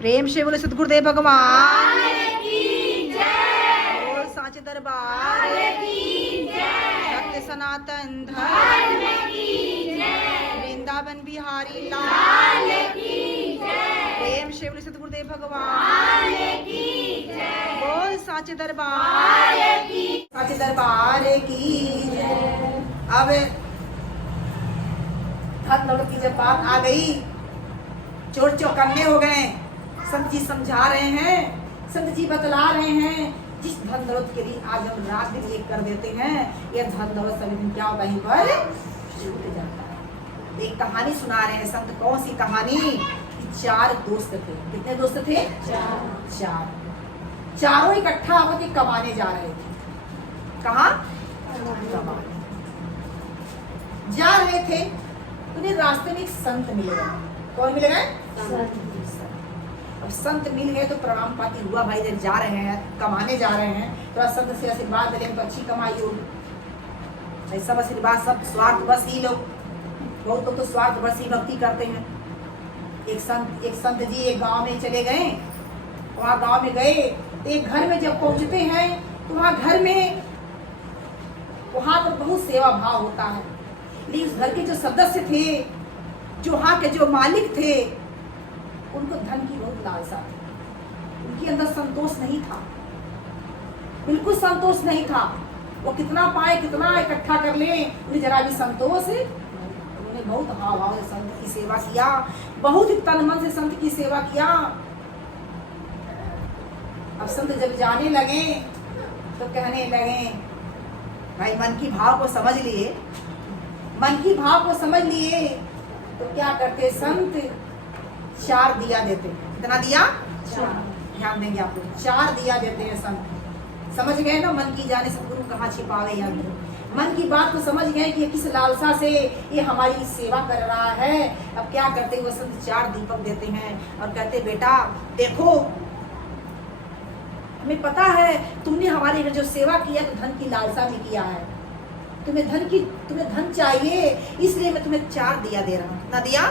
प्रेम से बोले सतगुरुदेव भगवान की जय। बोल साचे दरबार की जय। सत्य सनातन धर्म की जय। वृंदावन बिहारी लाल की जय। प्रेम से बोले सतगुरुदेव भगवान की जय। बोल साचे दरबार की, साचे दरबार की जय। अब धन दौलत की जब बात आ गई, चोर चौकन्ने हो गए। संत जी समझा रहे हैं, संत जी बतला रहे हैं, जिस धन दौलत के लिए आज हम रात दिन एक कर देते हैं, यह धन दौलत सभी दिन क्या होगा, यहीं पर छूट जाता है। एक कहानी सुना रहे हैं संत। कौन सी कहानी? कि 4 दोस्त थे। कितने दोस्त थे? 4। चारों इकट्ठा होकर कमाने जा रहे थे। कहाँ? कमाने जा रहे थे। उन्हें रास्ते में एक संत मिले गए। कौन मिले गए? अब संत मिल गए तो प्रणाम पाती हुआ, भाई इधर जा रहे हैं, कमाने जा रहे हैं, तो संत से आशीर्वाद ले तो अच्छी कमाई होगी। सब आशीर्वाद, सब स्वार्थ बस ही लोग, बहुत लोग तो स्वार्थ बस ही भक्ति करते हैं। एक संत जी एक गांव में चले गए। वहाँ गांव में गए, एक घर में जब पहुंचते हैं तो वहाँ घर में वहाँ पर बहुत सेवा भाव होता है। लेकिन उस घर के जो सदस्य थे, जो वहाँ के जो मालिक थे, उनको धन की बहुत लालसा थी। उनके अंदर संतोष नहीं था, बिल्कुल संतोष नहीं था। वो कितना पाए, कितना इकट्ठा कर ले, उन्हें जरा भी संतोष। उन्होंने बहुत हाव भाव से संत की सेवा किया, बहुत ही तन मन से संत की सेवा किया। अब संत जब जाने लगे तो कहने लगे, भाई मन की भाव को समझ लिए, मन की भाव को समझ लिए तो क्या करते संत? 4 दिया देते। कितना दिया? 4। ध्यान देंगे आप लोग, 4 दिया देते हैं संत। समझ गए ना मन की जाने सतगुरु कहाँ छिपावे यंत्र। मन की बात को समझ गए कि ये किस लालसा से ये हमारी सेवा कर रहा है। अब क्या करते? वो संत 4 दीपक देते हैं और कहते, बेटा देखो, हमें पता है तुमने हमारी जो सेवा किया तो धन की लालसा में किया है, तुम्हें धन चाहिए, इसलिए मैं तुम्हें 4 दिया दे रहा हूँ। कितना दिया?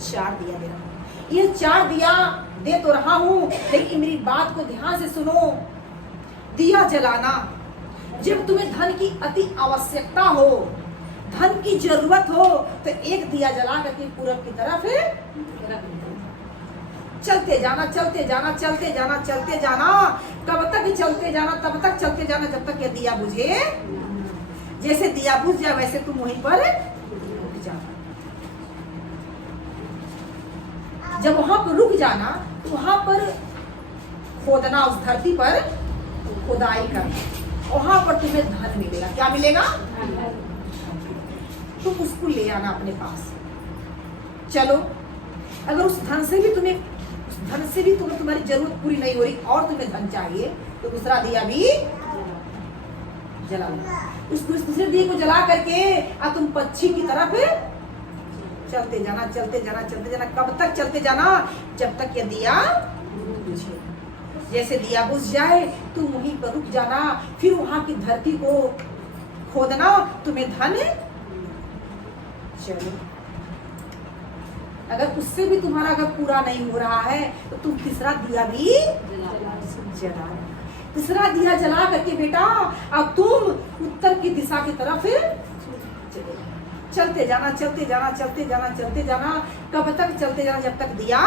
4 दिया दे रहा हूँ। ये 4 दिया दे तो रहा हूँ, लेकिन मेरी बात को ध्यान से सुनो। दिया जलाना जब तुम्हें धन की अति आवश्यकता हो, धन की जरूरत हो, तो एक दिया जला करके पूरब की तरफ चलते जाना, चलते जाना, चलते जाना, चलते जाना। कब तक चलते जाना? तब तक चलते जाना जब तक ये दिया बुझे। जैसे दिया बुझ जाए वैसे तुम वहीं पर रुक जाना। जब वहां पर रुक जाना तो वहां पर खोदना, उस धरती पर खुदाई करना, वहां पर तुम्हें धन मिलेगा। क्या मिलेगा? तुम उसको ले आना अपने पास। चलो, अगर उस धन से भी तुम्हें तुम्हारी जरूरत पूरी नहीं हो रही और तुम्हें धन चाहिए तो दूसरा दिया भी जला लो। उस दूसरे दिए को जला करके अब तुम पश्चिम की तरफ चलते जाना, चलते जाना, चलते जाना। कब तक चलते जाना? जब तक ये दिया बुझे। जैसे दिया बुझ जाए तुम वहीं पर रुक जाना, फिर वहां की धरती को खोदना, तुम्हें धन चलो। अगर उससे भी तुम्हारा अगर पूरा नहीं हो रहा है तो तुम तीसरा दिया भी जला। तीसरा दिया जला करके बेटा अब तुम उत्तर की दिशा की तरफ चलते जाना, चलते जाना, चलते जाना, चलते जाना। कब तक चलते जाना? जब तक दिया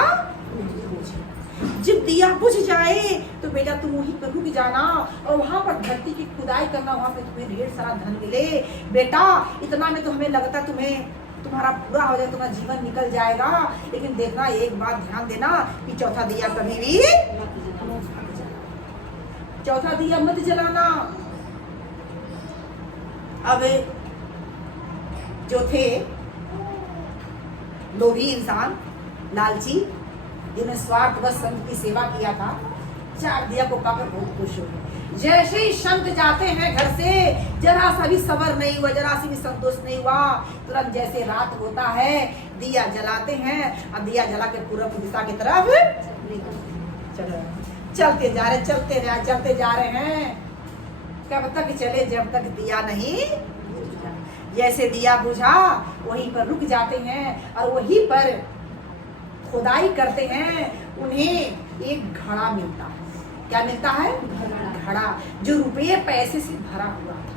बुझे। जब दिया बुझ जाए तो बेटा तुम वहीं पर रुक जाना और वहां पर धरती की खुदाई करना, वहां पे तुम्हें ढेर सारा धन मिले। बेटा इतना में तो हमें लगता तुम्हारा पूरा हो जाए, तुम्हारा जीवन निकल जाएगा। लेकिन देखना, एक बात ध्यान देना कि चौथा दिया कभी भी चौथा दिया मत जलाना। अब जो थे लोभी इंसान, लालची, जिन्हें स्वार्थवश संत की सेवा किया था, 4 दिया को पाकर बहुत खुश हो गए। जैसे ही संत जाते हैं घर से, जरा सा भी सबर नहीं हुआ, जरा सी भी संतोष नहीं हुआ, तुरंत जैसे रात होता है दिया जलाते हैं और दिया जला के पूरब दिशा की तरफ चलते जा रहे हैं। कब तक चले? जब तक दिया नहीं। जैसे दिया बुझा वहीं पर रुक जाते हैं और वहीं पर खुदाई करते हैं उन्हें एक घड़ा मिलता है। क्या मिलता है? घड़ा, जो रुपये पैसे से भरा हुआ था।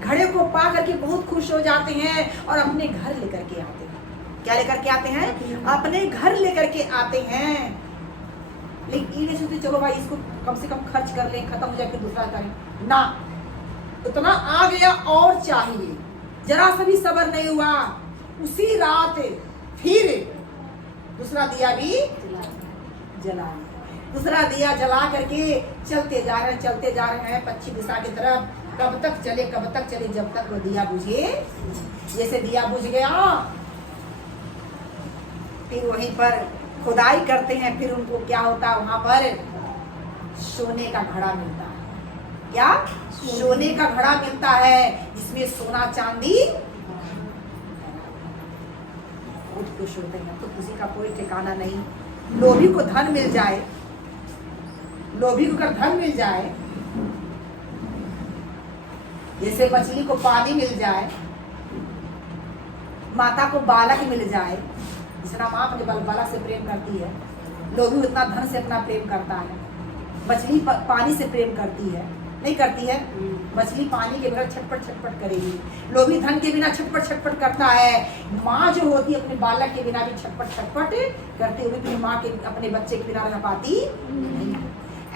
घड़े को पा करके बहुत खुश हो जाते हैं और अपने घर लेकर के आते हैं। क्या लेकर के आते हैं? अपने घर लेकर के आते हैं। लेकिन ये नहीं सोचते चलो भाई इसको कम से कम खर्च कर लें, खत्म हो जाए फिर दूसरा करें ना। इतना आ गया और चाहिए, जरा सा भी सब्र नहीं हुआ। उसी रात फिर दूसरा दिया भी जला, दूसरा दिया जला करके चलते जा रहे हैं पश्चिम दिशा की तरफ। कब तक चले, जब तक वो दिया बुझे। जैसे दिया बुझ गया फिर वहीं पर खुदाई करते हैं। फिर उनको क्या होता है? वहां पर सोने का घड़ा मिलता है। क्या? सोने का घड़ा मिलता है, जिसमें सोना चांदी। बहुत खुश होते हैं, तो किसी का कोई ठिकाना नहीं। लोभी को धन मिल जाए, लोभी को अगर धन मिल जाए, जैसे मछली को पानी मिल जाए, माता को बालक मिल जाए, जितना माँ अपने बालक से प्रेम करती है, लोभी उतना धन से अपना प्रेम करता है। मछली पानी से प्रेम करती है, नहीं करती है? मछली पानी के बिना छटपट करेगी, लोभी धन के बिना छटपट करता है। माँ जो होती है अपने बालक के बिना भी छटपट करती हुई अपनी माँ के, अपने बच्चे के बिना रह पाती नहीं।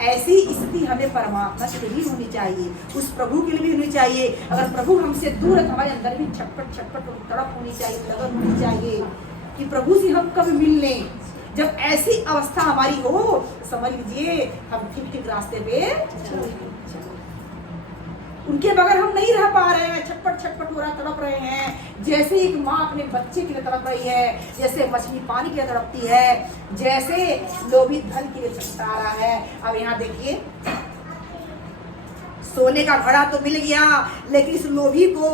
ऐसी स्थिति हमें परमात्मा के लिए भी होनी चाहिए, उस प्रभु के लिए भी होनी चाहिए। अगर प्रभु हमसे दूर है तो हमारे अंदर भी छटपट तड़प होनी चाहिए, लगन होनी चाहिए कि प्रभु से हम कब मिल लें। जब ऐसी अवस्था हमारी हो, समझ लीजिए हम ठीक रास्ते पे उनके बगैर हम नहीं रह पा रहे हैं। छटपट हो रहा, तड़प रहे हैं। जैसे एक माँ अपने बच्चे के लिए तड़प रही है, जैसे मछली पानी के लिए तड़पती है, जैसे लोभी धन के लिए छटपटा रहा है। अब यहाँ देखिए, सोने का घड़ा तो मिल गया, लेकिन इस लोभी को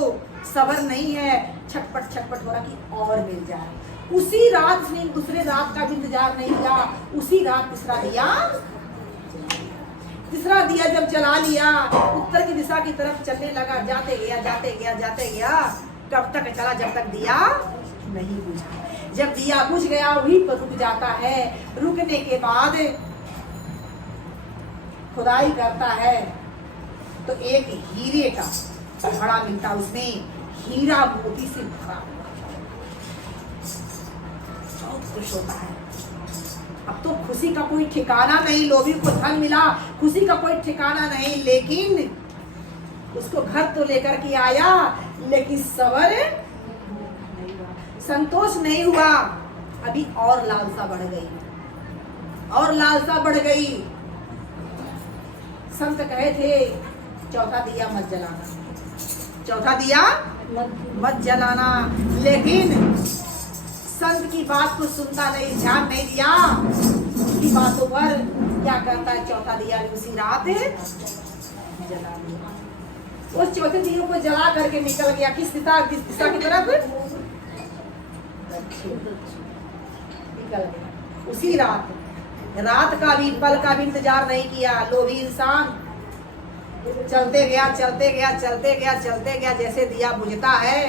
सब्र नहीं है, छटपट हो रहा कि और मिल जाए। उसी रात उसने दूसरे रात का भी इंतजार नहीं किया, उसी रात तीसरा दिया जब जला लिया, उत्तर की दिशा की तरफ चलने लगा। जाते गया, कब तक चला? जब तक दिया नहीं बुझा। जब दिया बुझ गया वहीं पर रुक जाता है। रुकने के बाद खुदाई करता है तो एक हीरे का घड़ा मिलता, उसमें हीरा मोती से भरा हुआ। बहुत खुश होता है। अब तो खुशी का कोई ठिकाना नहीं। लोभी को धन मिला, खुशी का कोई ठिकाना नहीं, लेकिन उसको घर तो लेकर के आया, लेकिन सबर संतोष नहीं हुआ। अभी और लालसा बढ़ गई। संत कहे थे चौथा दिया मत जलाना, लेकिन संत की बात को सुनता नहीं, ध्यान नहीं दिया उनकी बातों पर। क्या करता है? चौथा दिया उसी रात जला दिया। उस चौथे दिए को जला करके निकल गया। किस दिशा की तरफ? निकल गया उसी रात का भी, पल का भी इंतजार नहीं किया। लोभी इंसान चलते गया। जैसे दिया बुझता है,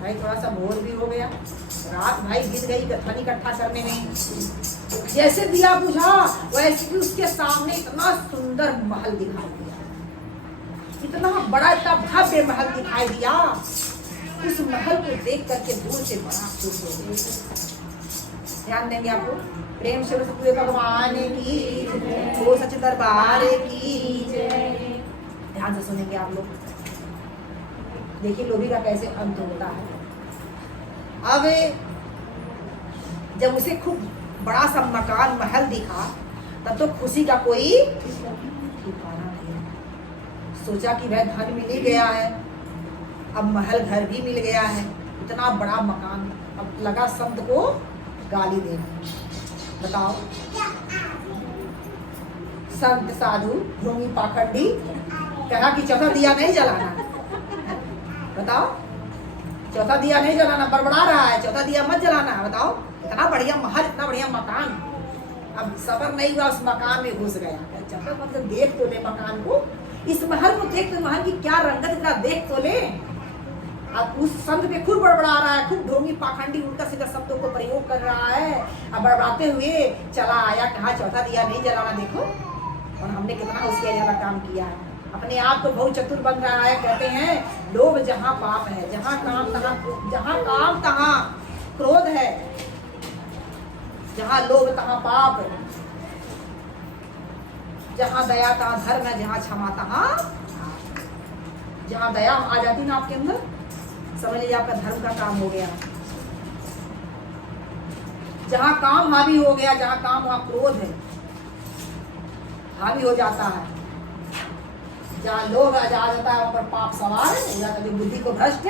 भाई थोड़ा सा भोर भी हो गया, रात भाई बीत गई धन इकट्ठा करने में। जैसे दिया बुझा, वैसे ही उसके सामने इतना सुंदर महल दिखाई दिया, इतना बड़ा, इतना भव्य महल दिखाई दिया। उस महल को देख करके दूर से बड़ा खुश हो गया। ध्यान देंगे आपको। प्रेम से पूरे भगवान की वो सच दरबार की ध्यान से सुनेंगे आप लोग। देखिए लोभी का कैसे अंत होता है। अब जब उसे खूब बड़ा सा मकान महल दिखा, तब तो खुशी का कोई ठिकाना नहीं। सोचा कि वह धन मिल ही गया है, अब महल घर भी मिल गया है, इतना बड़ा मकान। अब लगा संत को गाली देना। बताओ, संत साधु भूमि पाखंडी कहा कि चौथा दिया नहीं जलाना। बताओ, चौथा दिया नहीं जलाना, बड़बड़ा रहा है, चौथा दिया मत जलाना। बताओ, इतना बढ़िया महल, इतना बढ़िया मकान। अब सबर नहीं हुआ, उस मकान में घुस गया। चौथा मतलब देख तो ले मकान को, इस महल को देख तो, महल की क्या रंगत, इतना देख तो ले। अब उस संत पे खूब बड़बड़ा रहा है, खूब ढोंगी पाखंडी उल्टा सीधा शब्दों को प्रयोग कर रहा है। अब बड़बड़ाते हुए चला आया, कहा चौथा दिया नहीं जलाना, देखो और हमने कितना उसके ज्यादा काम किया है। अपने आप को बहुत चतुर बन रहा है। कहते हैं लोभ जहाँ पाप है, जहाँ काम तहाँ क्रोध है, जहाँ लोभ तहाँ पाप, जहाँ दया तहाँ धर्म है, जहाँ क्षमा तहाँ, जहाँ दया आ जाती ना आपके अंदर, समझ लीजिए आपका धर्म का काम हो गया। जहाँ काम हावी हो गया, जहाँ काम वहाँ क्रोध है हावी हो जाता है, जहाँ लोभ आ जाता है वहाँ पर पाप सवार हो जाता है, बुद्धि को भ्रष्ट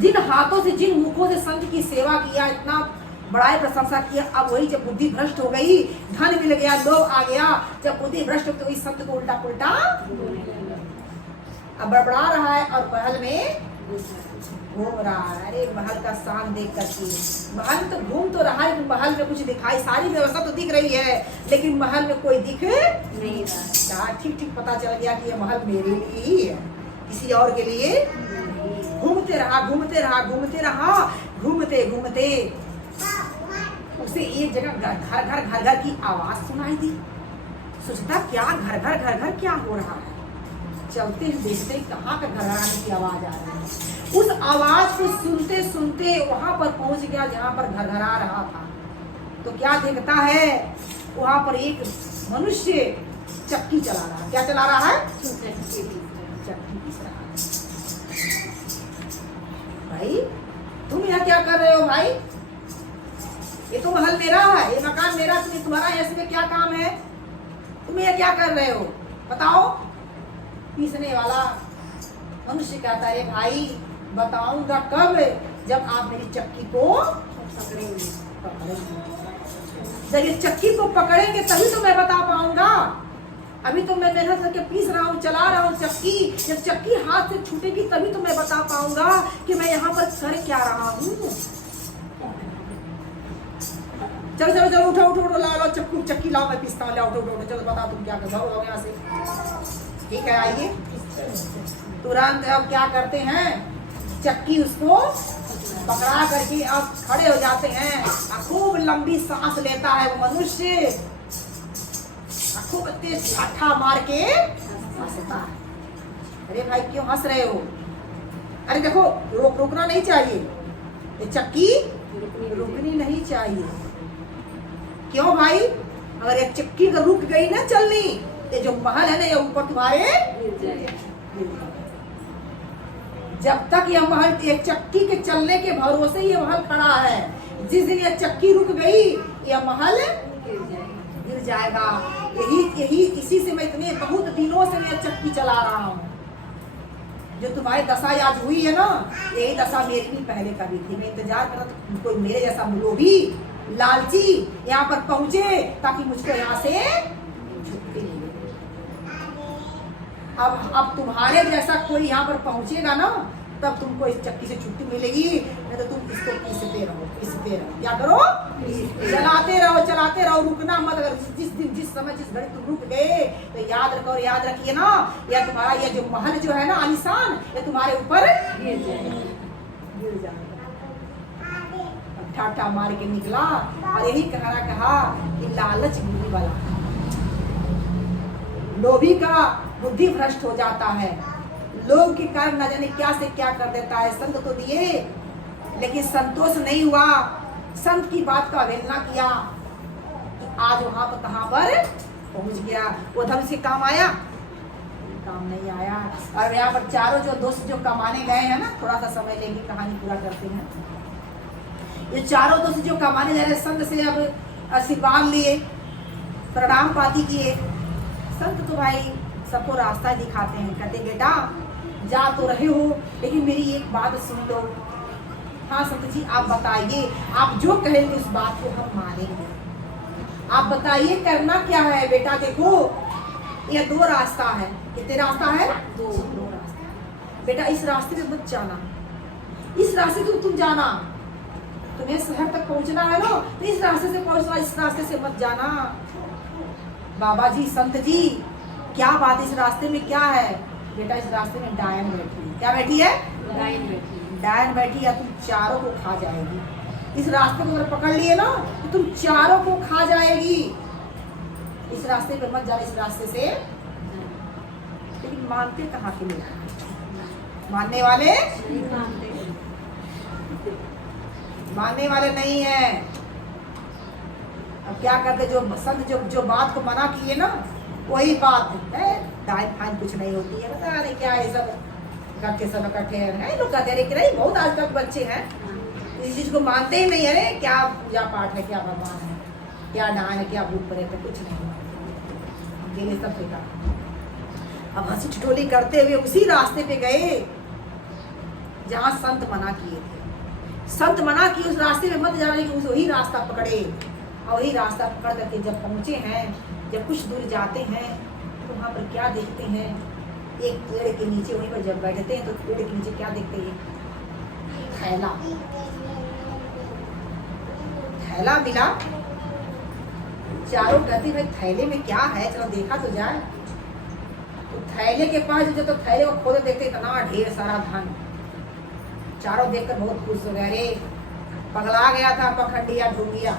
जिन हाथों से जिन मुखों से संत की सेवा किया, इतना बड़ाई प्रशंसा किया, अब वही जब बुद्धि भ्रष्ट हो गई, धन मिल गया, लोभ आ गया, जब बुद्धि भ्रष्ट हो गई संत को उल्टा पुल्टा अब बड़बड़ा रहा है और महल में घूम रहा है। अरे महल का शान देख करके, महल तो घूम तो रहा है, महल में कुछ दिखाई, सारी व्यवस्था तो दिख रही है लेकिन महल में कोई दिख नहीं रहा। ठीक पता चल गया कि ये महल मेरे लिए ही है, किसी और के लिए। घूमते रहा, घूमते उसे एक जगह घर की आवाज सुनाई दी। सोचता क्या घर क्या हो रहा है, चलते देखते कहाँ का घरघराने की आवाज आ रही है। उस आवाज को सुनते सुनते वहां पर पहुंच गया जहां पर घरघरा रहा था। तो क्या देखता है, वहां पर एक मनुष्य चक्की चला रहा है। क्या चला रहा है? चक्की पीस रहा है। भाई तुम यहाँ क्या कर रहे हो भाई? ये तो महल मेरा है, ये मकान मेरा, तुम्हारा इसमें क्या काम है? तुम ये क्या कर रहे हो बताओ? पीसने वाला मनुष्य कहता है भाई बताऊंगा कब, जब आप मेरी चक्की को पकड़ेंगे। जब ये चक्की को पकड़ेंगे तभी तो मैं बता पाऊंगा। अभी तो मैं मेहनत करके पीस रहा हूँ, चला रहा हूँ चक्की, जब चक्की हाथ से छूटेगी तभी तो मैं बता पाऊंगा कि मैं यहाँ पर कर क्या रहा हूँ। चलो उठो लाओ चक्की लाओ, मैं पीसता हूँ, लाओ उठो चलो बताओ तुम क्या कर रहे हो यहाँ से। ठीक है आइए। तुरंत अब क्या करते हैं, चक्की उसको पकड़ा करके अब खड़े हो जाते हैं। खूब लंबी सांस लेता है वो मनुष्य, खूब तेज ठाठा मार के हंसता है। अरे भाई क्यों हंस रहे हो? अरे देखो रुकना नहीं चाहिए, ये चक्की रुकनी नहीं चाहिए। क्यों भाई? अगर ये चक्की तो रुक गई ना चलनी, ये जो महल है ना ये ऊपर तुम्हारे जब तक यह महल एक चक्की के चलने के भरोसे ये महल खड़ा है। जिस दिन यह चक्की रुक गई यह महल गिर जाएगा। यही इसी से मैं इतने बहुत दिनों से मैं चक्की चला रहा हूँ। जो तुम्हारी दशा आज हुई है ना, यही दशा मेरी भी पहले कभी थी। मैं इंतजार कर रहा था कोई मेरे जैसा लोभी लालची यहाँ पर पहुंचे ताकि मुझको यहाँ से छुट्टी मिले। अब तुम्हारे जैसा कोई यहाँ पर पहुंचेगा ना तब तुमको इस चक्की से छुट्टी मिलेगी, नहीं तो तुम इसको पीसते रहो। क्या करो? चलाते रहो, रुकना मत। अगर जिस समय जिस घड़ी तुम रुक गए तो याद रखो और याद रखिए ना, या तुम्हारा ये जो महल जो है ना आलिशान, ये तुम्हारे ऊपर गिर जाएगा। ठाठा मार के निकला और यही कहा कि लालच बुरी वाला, लोभी का बुद्धि भ्रष्ट हो जाता है, लोग के कारण न जाने क्या से क्या कर देता है। संत तो दिए लेकिन संतोष नहीं हुआ, संत की बात का अवहेलना किया, आज वहां पर कहां पर पहुंच गया। वो धन से काम आया? काम नहीं आया। और यहाँ पर चारों जो दोस्त जो कमाने गए हैं ना, थोड़ा सा समय लेके कहानी पूरा करते हैं। ये चारों दोस्त जो कमाने जा रहे संत से अब आशीर्वाद लिए, प्रणाम पाती किए। संत तो भाई सबको रास्ता दिखाते हैं, कहते बेटा जा तो रहे हो लेकिन मेरी एक बात सुन लो। हाँ संत जी आप बताइए, आप जो कहेंगे उस बात को हम मानेंगे। आप बताइए करना क्या है? बेटा देखो ये दो रास्ता है। कितने रास्ता है? दो रास्ता। बेटा इस रास्ते से मत जाना, इस रास्ते से तुम जाना, तुम्हें शहर तक पहुंचना है ना, तो इस रास्ते से पहुंचना, इस रास्ते से मत जाना। बाबा जी संत जी क्या बात, इस रास्ते में क्या है? बेटा इस रास्ते में डायन बैठी है। क्या बैठी है? डायन बैठी है। डायन बैठी है, तुम चारों को खा जाएगी। इस रास्ते को अगर पकड़ लिए ना तो तुम चारों को खा जाएगी। इस रास्ते पे मत जाना, इस रास्ते से। लेकिन मानते कहाँ के लोग? मानने वाले नहीं मानते। मानने वाले नहीं है। अब क्या करते, जो संत जो बात को मना किए ना वही बात है। डायन फाइन कुछ नहीं होती है, पता नहीं क्या ये सब इकट्ठे सब इकट्ठे हैं। लोग कहते हैं कि नहीं, बहुत आजकल के बच्चे हैं इस चीज को मानते ही नहीं है। अरे क्या पूजा पाठ है, क्या भगवान है, क्या डायन है, क्या भूत प्रेत है, कुछ नहीं मानते। सब फेंका। अब हंसी ठिठोली करते हुए उसी रास्ते पे गए जहाँ संत मना किए थे। संत मना किए उस रास्ते में मत जाने की, वही रास्ता पकड़े। और वही रास्ता पकड़ करके जब पहुँचे हैं, जब कुछ दूर जाते हैं तो वहाँ पर क्या देखते हैं, एक पेड़ के नीचे वहीं पर जब बैठते हैं तो पेड़ के नीचे क्या देखते हैं? थैला। थैला मिला। चारों कहती भाई थैले में क्या है, चलो देखा तो जाए। तो थैले के पास जो तो थैले को खोले देखते इतना ढेर सारा धन। चारों देखकर बहुत खुश हो गए। अरे पगला गया था पखंडिया ढूंढिया,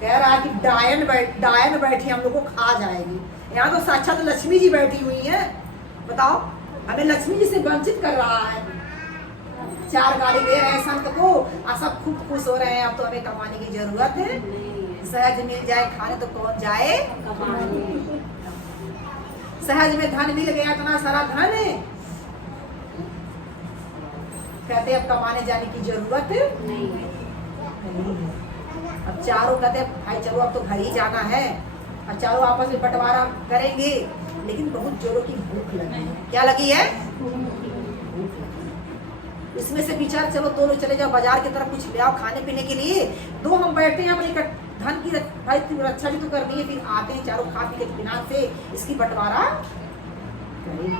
कह रहा है कि डायन बैठी हम लोग को खा जाएगी। यहाँ तो साक्षात लक्ष्मी जी बैठी हुई है। बताओ, हमें लक्ष्मी जी से वंचित कर रहा है। 4 गाड़ी दे रहे हैं संत को और सब खूब खुश हो रहे हैं। अब तो हमें कमाने की जरूरत है, सहज मिल जाए खाने तो कौन जाए कमाने। सहज में धन मिल गया, इतना सारा धन है, कहते अब कमाने जाने की जरूरत नहीं है। अब चारों कहते भाई चलो अब तो घर ही जाना है। और चारों आपस में बंटवारा करेंगे। लेकिन बहुत जोरों की भूख लगी है। क्या लगी है? इसमें से विचार, चलो दोनों चले जाओ बाजार की तरफ, कुछ ले आओ खाने पीने के लिए। 2 हम बैठे हैं अपने धन की भाई रक्षा भी तो करनी है। फिर आते हैं चारों खा पी के बिना से इसकी बंटवारा करेंगे।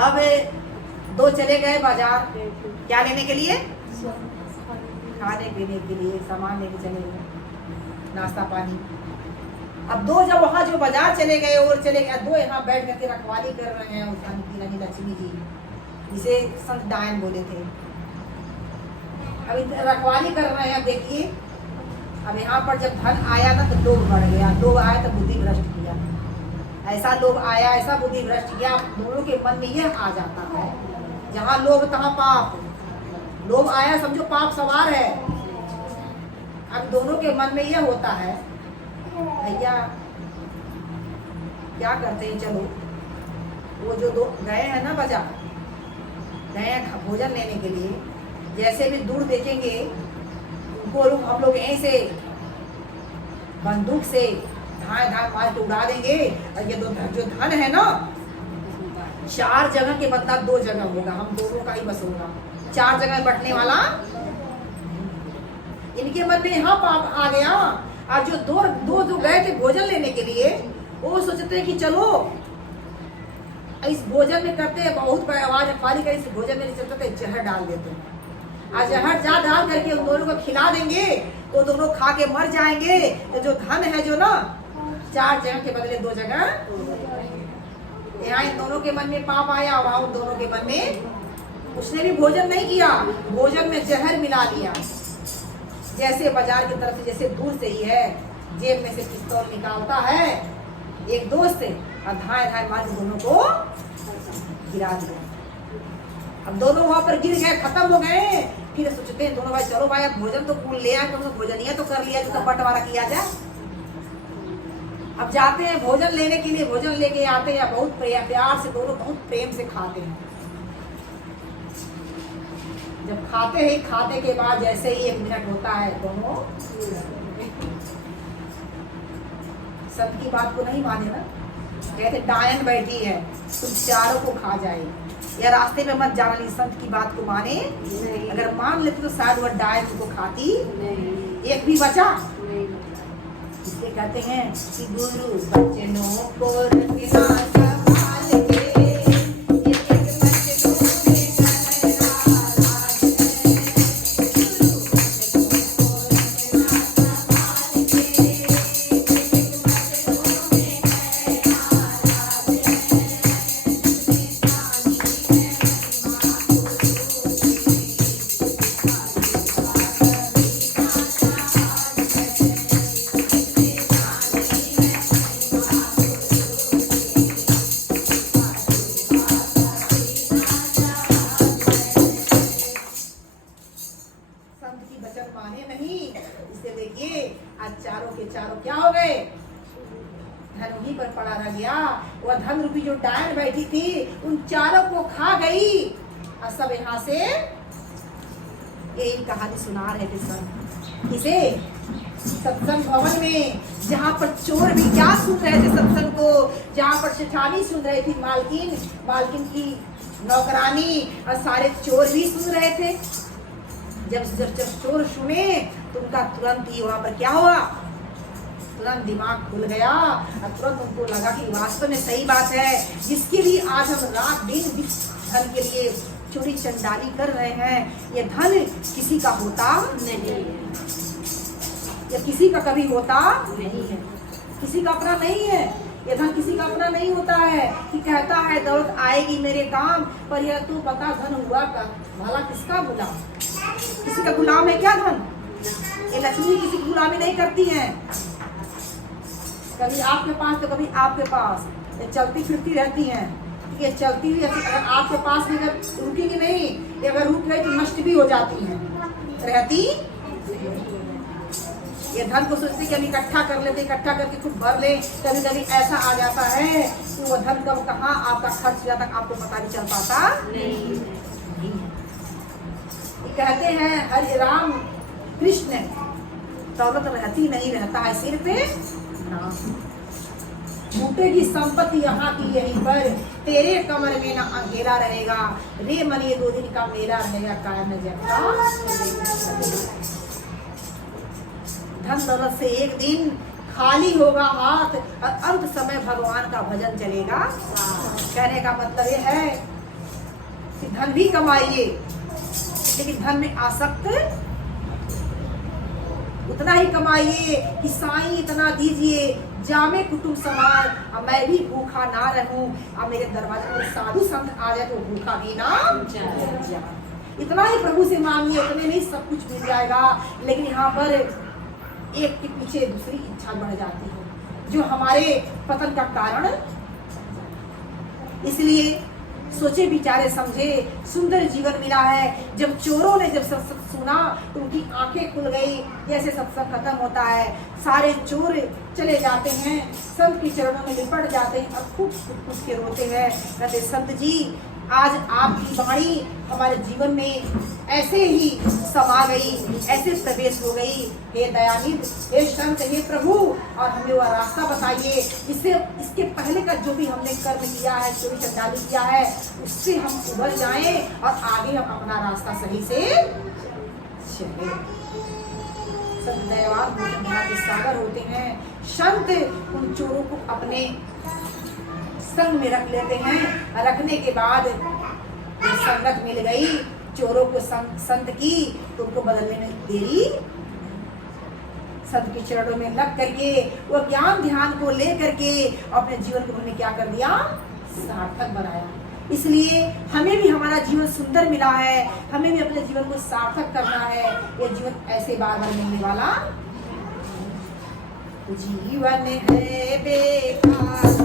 अब 2 चले गए बाजार, क्या लेने के लिए? खाने पीने के लिए सामान लेने चले गए, नाश्ता पानी। अब 2 जब वहाँ जो बाजार चले गए और चले गए, 2 यहाँ बैठ करके रखवाली कर रहे हैं उस धन की रानी लक्ष्मी जी, जिसे संत डायन बोले थे। अब रखवाली कर रहे हैं। देखिए अब यहाँ पर जब धन आया ना तो लोभ बढ़ गया। लोभ आया तो बुद्धि भ्रष्ट किया। ऐसा लोभ आया, ऐसा बुद्धि भ्रष्ट किया। दोनों के मन में यह आ जाता है, जहाँ लोभ तहाँ पाप। लोभ आया समझो पाप सवार है। अब दोनों के मन में यह होता है, भैया क्या करते हैं, चलो वो जो 2 गए हैं ना बाजार, गए हैं भोजन लेने के लिए, जैसे भी दूर देखेंगे उनको हम लोग यहीं से बंदूक से धाए धाए मार के उड़ा देंगे। और ये जो धन है ना, 4 जगह के बदला 2 जगह होगा, हम दोनों का ही बस होगा। 4 जगह बंटने वाला। इनके मन में यहाँ पाप आ गया। और जो दो जो गए थे भोजन लेने के लिए, वो सोचते हैं कि चलो इस भोजन में करते हैं, बहुत आवाज रखवाली कर, इस भोजन में चलते जहर डाल देते हैं। और जहर डाल करके उन दोनों को खिला देंगे तो दोनों खा के मर जाएंगे। तो जो धन है जो ना, 4 जगह के बदले 2 जगह। यहाँ इन दोनों के मन में पाप आया, वहाँ उन दोनों के मन में, उसने भी भोजन नहीं किया, भोजन में जहर मिला दिया। जैसे बाजार की तरफ से जैसे दूर से ही है, जेब में से पिस्तौल निकालता है एक दोस्त और धाए धाए मार के दोनों को गिरा दिया। अब दोनों वहां पर गिर गए, खत्म हो गए। फिर सोचते हैं दोनों भाई, चलो भाई अब भोजन तो पूर्ण ले आए, तो भोजन ही तो कर लिया, जो बंटवारा किया जाए। अब जाते हैं भोजन लेने के लिए, भोजन लेके आते हैं, बहुत प्यार से दोनों बहुत प्रेम से खाते हैं। जब खाते हैं, खाते के बाद जैसे ही 1 मिनट होता है, दोनों सबकी बात को नहीं माने ना, कहते डायन बैठी है, तुम चारों को खा जाएगी, या रास्ते में मत जाना। संत की बात को माने, अगर मान लेते तो शायद वह डायन को खाती नहीं। एक भी बचा नहीं। इसलिए कहते हैं कि गुरु बचनों को रखना संभाल के, बैठी थी उन चारों को खा गई और सब यहाँ से यही कहानी सुना रहे थे सब इसे सत्संग भवन में, जहाँ पर चोर भी क्या सुन रहे थे सत्संग को, जहाँ पर शिठानी सुन रही थी, मालकिन की नौकरानी और सारे चोर भी सुन रहे थे। जब चोर सुने तो उनका तुरंत ही वहां पर क्या हुआ, तुरंत दिमाग खुल गया और तुरंत उनको लगा कि वास्तव में सही बात है, जिसके लिए आज हम रात दिन धन के लिए चोरी चंडाली कर रहे हैं, ये धन किसी का होता नहीं है, या किसी का कभी होता नहीं है, किसी का अपना नहीं है। ये धन किसी का अपना नहीं होता है कि कहता है दौलत आएगी मेरे काम पर, यह तू पता धन हुआ का भला किसका गुलाम, किसी का गुलाम है क्या धन? ये लक्ष्मी किसी की गुलामी नहीं करती है, कभी आपके पास तो कभी आपके पास, ये चलती फिरती रहती हैं। ये चलती हुई अगर आपके पास भी अगर रुकेगी नहीं, ये अगर रुक गई तो नष्ट भी हो जाती हैं, रहती। ये धन को सोचते कि हम इकट्ठा कर लेते, इकट्ठा करके खूब भर ले, कभी कभी ऐसा आ जाता है कि वो धन कब कहाँ आपका खर्च जाता आपको पता नहीं चल पाता नहीं। ये कहते हैं हरि राम कृष्ण दौलत रहती नहीं, रहता है सिर पे नाम। टूटेगी संपत्ति यहाँ की यहीं पर, तेरे कमर में ना अंधेरा रहेगा, रे मन ये 2 दिन का मेला रहेगा, कायम जगता। धन दौलत से एक दिन खाली होगा हाथ और अंत समय भगवान का भजन चलेगा। कहने का मतलब ये है कि धन भी कमाइए लेकिन धन में आसक्त उतना ही कमाइए कि साईं इतना दीजिए, जामे कुटुंब समाज, अब मैं भी भूखा ना रहूं, अब मेरे दरवाजे पर साधु संत आ जाए तो भूखा भी ना जाए। इतना ही प्रभु से मांगिए, इतने में ही सब कुछ मिल जाएगा। लेकिन यहाँ पर एक के पीछे दूसरी इच्छा बढ़ जाती है जो हमारे पतन का कारण। इसलिए सोचे विचारे समझे सुंदर जीवन मिला है। जब चोरों ने जब सत्संग सुना तो उनकी आंखें खुल गई, जैसे सत्संग खत्म होता है सारे चोर चले जाते हैं, संत के चरणों में लिपट जाते हैं और खूब खुद के रोते हैं, कहते संत जी आज आपकी वाणी हमारे जीवन में ऐसे ही समा गई, ऐसे प्रवेश हो गई। हे दयानिधि, हे संत, हे प्रभु, और हमें वह रास्ता बताइए जिससे इसके पहले का जो भी हमने कर्म किया है, चोरी चंडाली किया है, उससे हम उबर जाएं और आगे हम अपना रास्ता सही से चले। संत दयावान के सागर होते हैं। संत उन चोरों को अपने संग में रख लेते हैं। रखने के बाद संगत मिल गई चोरों को संत की, तो उनको बदलने में देरी। संत के चरणों में लग करके वो ज्ञान ध्यान को ले करके अपने जीवन को उन्होंने क्या कर दिया, सार्थक बनाया। इसलिए हमें भी हमारा जीवन सुंदर मिला है, हमें भी अपने जीवन को सार्थक करना है। ये जीवन ऐसे बार बार मिलने वाला जीवन है बेकार।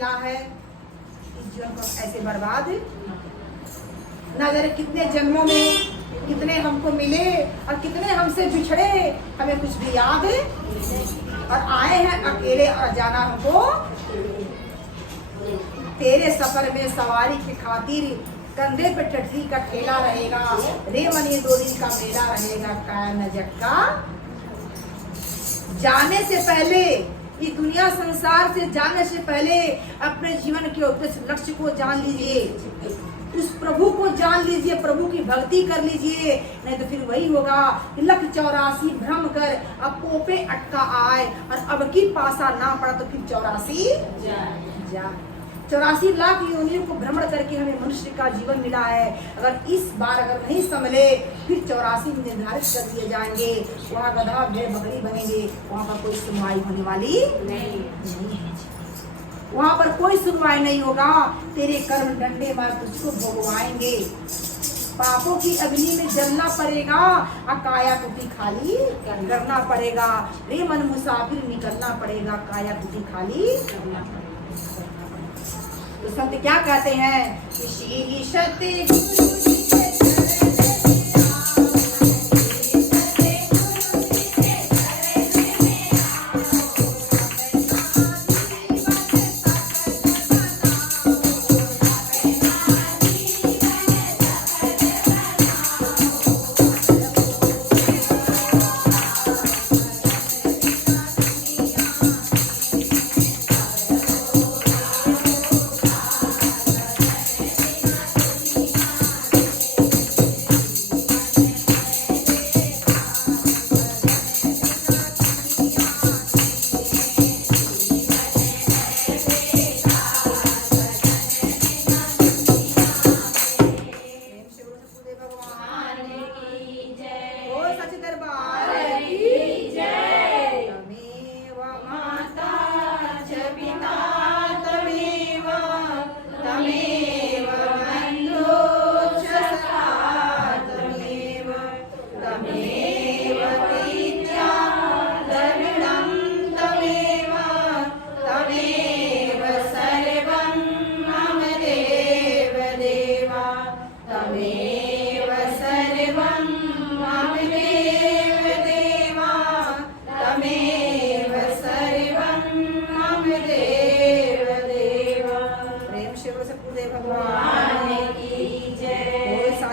मिला है, इस जीवन को ऐसे बर्बाद ना जाने कितने जन्मों में कितने हमको मिले और कितने हमसे बिछड़े, हमें कुछ भी याद और आए हैं अकेले और जाना हमको। तेरे सफर में सवारी की खातिर कंधे पे टटरी का ठेला रहेगा, रे मन ये 2 दिन का मेला रहेगा, काया नजक का। जाने से पहले, ये दुनिया संसार से जाने से पहले अपने जीवन के उद्देश्य लक्ष्य को जान लीजिए, उस प्रभु को जान लीजिए, प्रभु की भक्ति कर लीजिए, नहीं तो फिर वही होगा कि 184 भ्रम कर अब पोपे अटका आए और अब की पासा ना पड़ा तो फिर 84 जा 84 लाख योनियों को भ्रमण करके हमें मनुष्य का जीवन मिला है। अगर इस बार अगर नहीं संभले फिर 84 निर्धारित कर दिए जाएंगे, वहाँ गधा भेड़ बकरी बनेंगे, वहाँ पर कोई सुनवाई होने वाली नहीं है। वहाँ पर कोई सुनवाई नहीं होगा, तेरे कर्म डंडे मार तुझको भोगवाएंगे, पापों की अग्नि में जलना पड़ेगा, काया कुटी खाली करना पड़ेगा, रे मन मुसाफिर निकलना पड़ेगा, काया कुटी खाली करना पड़ेगा। तो संत क्या कहते हैं कि श्री सत्य गुरु जी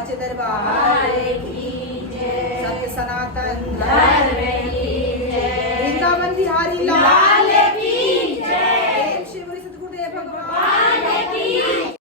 के दरबार की जय, सत्य सनातन धर्म